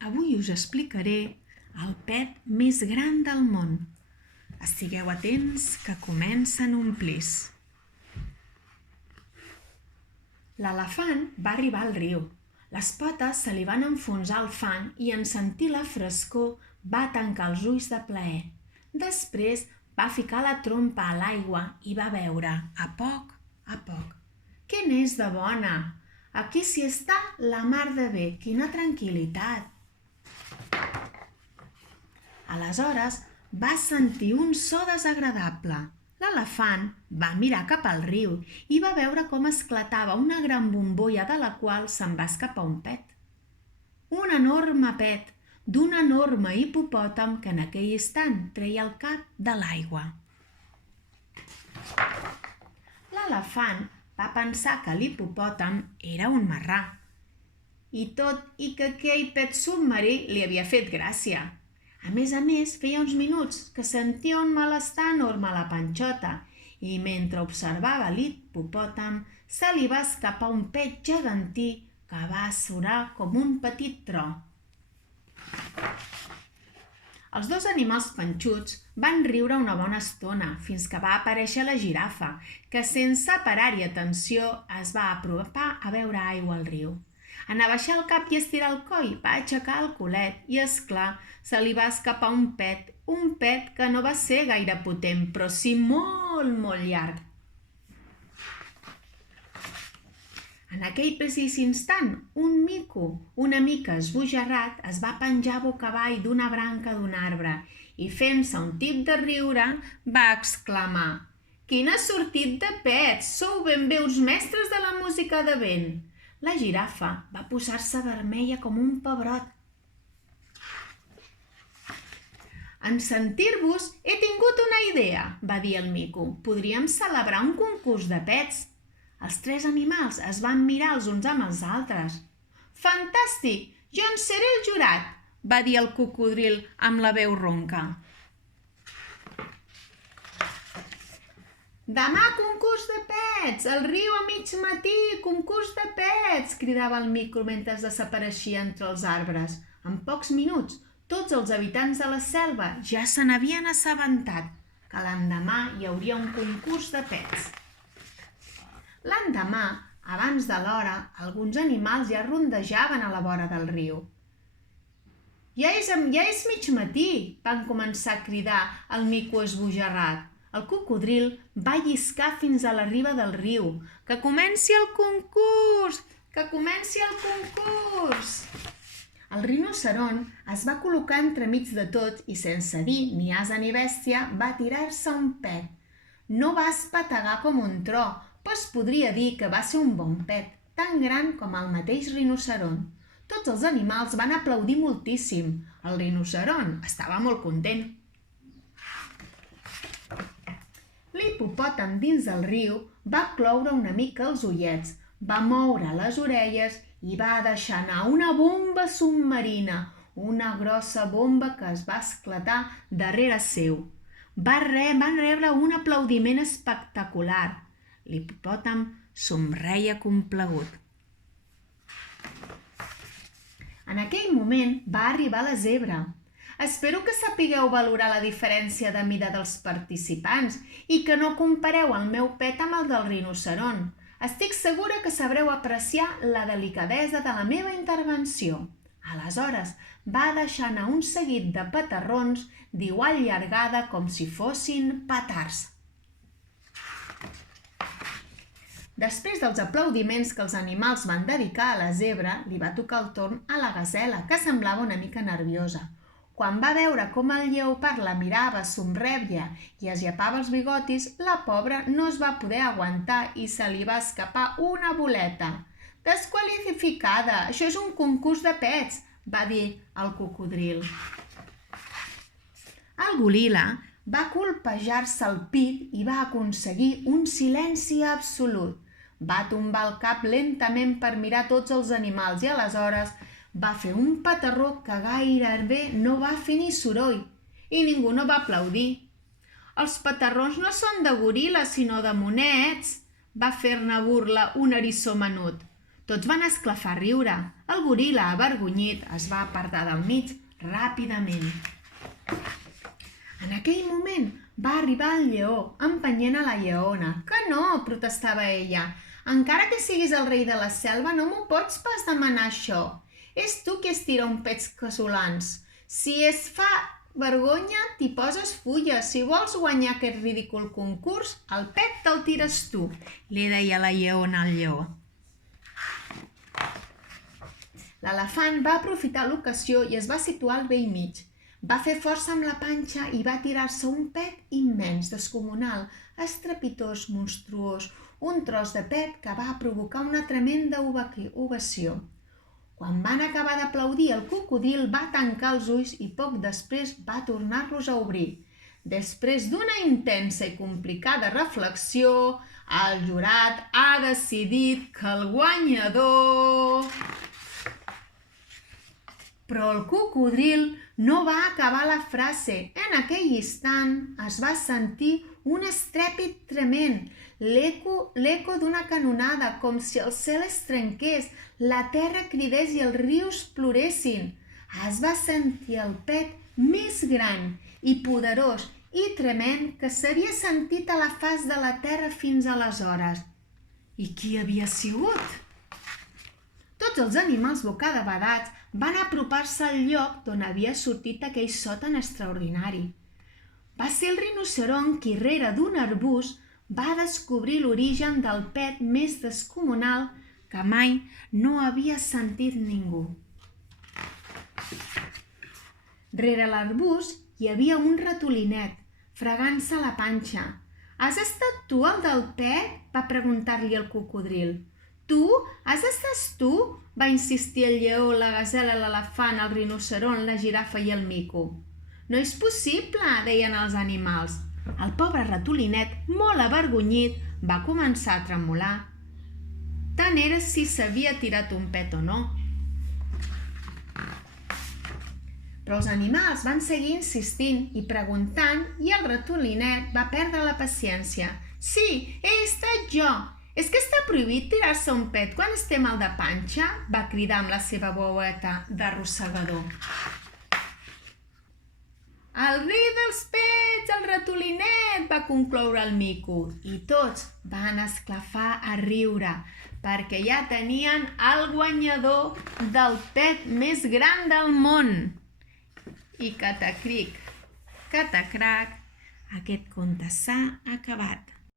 Avui us explicaré el pet més gran del món. Estigueu atents que comencen un plis. L'elefant va arribar al riu. Les potes se li van enfonsar al fang i en sentir la frescor va tancar els ulls de plaer. Després va ficar la trompa a l'aigua i va beure a poc a poc. Què n'és de bona! Aquí s'hi està la mar de bé, quina tranquil·litat! Aleshores va sentir un so desagradable. L'elefant va mirar cap al riu i va veure com esclatava una gran bombolla de la qual se'n va escapar un pet. Un enorme pet d'un enorme hipopòtam que en aquell instant treia el cap de l'aigua. L'elefant va pensar que l'hipopòtam era un marrà i tot i que aquell pet submarí li havia fet gràcia. A més, feia uns minuts que sentia un malestar enorme a la panxota i mentre observava l'hipopòtam se li va escapar un pet gegantí que va sonar com un petit tro. Els dos animals panxuts van riure una bona estona fins que va aparèixer la girafa, que sense parar-hi atenció es va apropar a beure aigua al riu. En abaixar el cap i estirar el coll va aixecar el culet i, és clar, se li va escapar un pet que no va ser gaire potent, però sí molt, molt llarg. En aquell precís instant, un mico, una mica esbojarrat, es va penjar boca avall d'una branca d'un arbre i, fent-se un tip de riure, va exclamar: «Quin ha sortit de pets! Sou ben bé uns mestres de la música de vent!» La girafa va posar-se vermella com un pebrot. «En sentir-vos he tingut una idea», va dir el mico. «Podríem celebrar un concurs de pets». Els tres animals es van mirar els uns amb els altres. «Fantàstic! Jo en seré el jurat», va dir el cocodril amb la veu ronca. «Demà concurs de pets! Al riu a mig matí, concurs de pets!», cridava el mico mentre desapareixia entre els arbres. En pocs minuts, tots els habitants de la selva ja se n'havien assabentat que l'endemà hi hauria un concurs de pets. L'endemà, abans de l'hora, alguns animals ja rondejaven a la vora del riu. Ja és mig matí!», van començar a cridar el mico esbojarrat. El cocodril va lliscar fins a la riba del riu. «Que comenci el concurs! Que comenci el concurs!» El rinoceront es va col·locar entremig de tot i, sense dir ni ase ni bèstia, va tirar-se un pet. No va espetegar com un tro, però es podria dir que va ser un bon pet, tan gran com el mateix rinoceront. Tots els animals van aplaudir moltíssim. El rinoceront estava molt content. L'hipopòtam dins del riu va cloure una mica els ullets, va moure les orelles i va deixar anar una bomba submarina, una grossa bomba que es va esclatar darrere seu. Van rebre un aplaudiment espectacular. L'hipopòtam somreia complagut. En aquell moment va arribar la zebra. «Espero que sapigueu valorar la diferència de mida dels participants i que no compareu el meu pet amb el del rinoceront. Estic segura que sabreu apreciar la delicadesa de la meva intervenció». Aleshores va deixar anar un seguit de petarrons d'igual llargada com si fossin petards. Després dels aplaudiments que els animals van dedicar a la zebra, li va tocar el torn a la gasela, que semblava una mica nerviosa. Quan va veure com el lleopard la mirava, somreia i es llepava els bigotis, la pobra no es va poder aguantar i se li va escapar una boleta. «Desqualificada! Això és un concurs de pets», va dir el cocodril. El goril·la va colpejar-se el pit i va aconseguir un silenci absolut. Va tombar el cap lentament per mirar tots els animals i aleshores va fer un petarró que gairebé no va fer ni soroll i ningú no va aplaudir. «Els petarrons no són de goril·la, sinó de monets», va fer-ne burla un eriçó menut. Tots van esclafar a riure. El goril·la, avergonyit, es va apartar del mig ràpidament. En aquell moment va arribar el lleó, empenyent a la lleona. Que no, protestava ella. Encara que siguis el rei de la selva, no m'ho pots pas demanar això. És tu qui estira un pets casolans. Si es fa vergonya, t'hi poses fulles. Si vols guanyar aquest ridícul concurs, el pet te'l tires tu, li deia la lleona al lleó. L'elefant va aprofitar l'ocasió i es va situar al bell mig. Va fer força amb la panxa i va tirar-se un pet immens, descomunal, estrepitós, monstruós, un tros de pet que va provocar una tremenda ovació. Quan van acabar d'aplaudir, el cocodril va tancar els ulls i poc després va tornar-los a obrir. Després d'una intensa i complicada reflexió, el jurat ha decidit que el guanyador... Però el cocodril no va acabar la frase. En aquell instant es va sentir un estrèpit tremend, l'eco d'una canonada, com si el cel es trenqués, la terra cridés i els rius ploressin. Es va sentir el pet més gran i poderós i trement que s'havia sentit a la faç de la terra fins aleshores. I qui havia sigut? Tots els animals bocabadats van apropar-se al lloc d'on havia sortit aquell so tan extraordinari. Va ser el rinoceront qui, rere d'un arbust, va descobrir l'origen del pet més descomunal que mai no havia sentit ningú. Rere l'arbust hi havia un ratolinet, fregant-se la panxa. «Has estat tu el del pet?», va preguntar-li el cocodril. «Tu? Has estat tu?», va insistir el lleó, la gasela, l'elefant, el rinoceront, la girafa i el mico. «No és possible», deien els animals. El pobre ratolinet, molt avergonyit, va començar a tremolar. Tant era si s'havia tirat un pet o no. Però els animals van seguir insistint i preguntant i el ratolinet va perdre la paciència. «Sí, he estat jo! És que està prohibit tirar-se un pet quan esté mal de panxa?» va cridar amb la seva veueta d'arrossegador. «El rei dels pets, el ratolinet!», va concloure el mico, i tots van esclafar a riure, perquè ja tenien el guanyador del pet més gran del món. I catacric, catacrac, aquest conte s'ha acabat.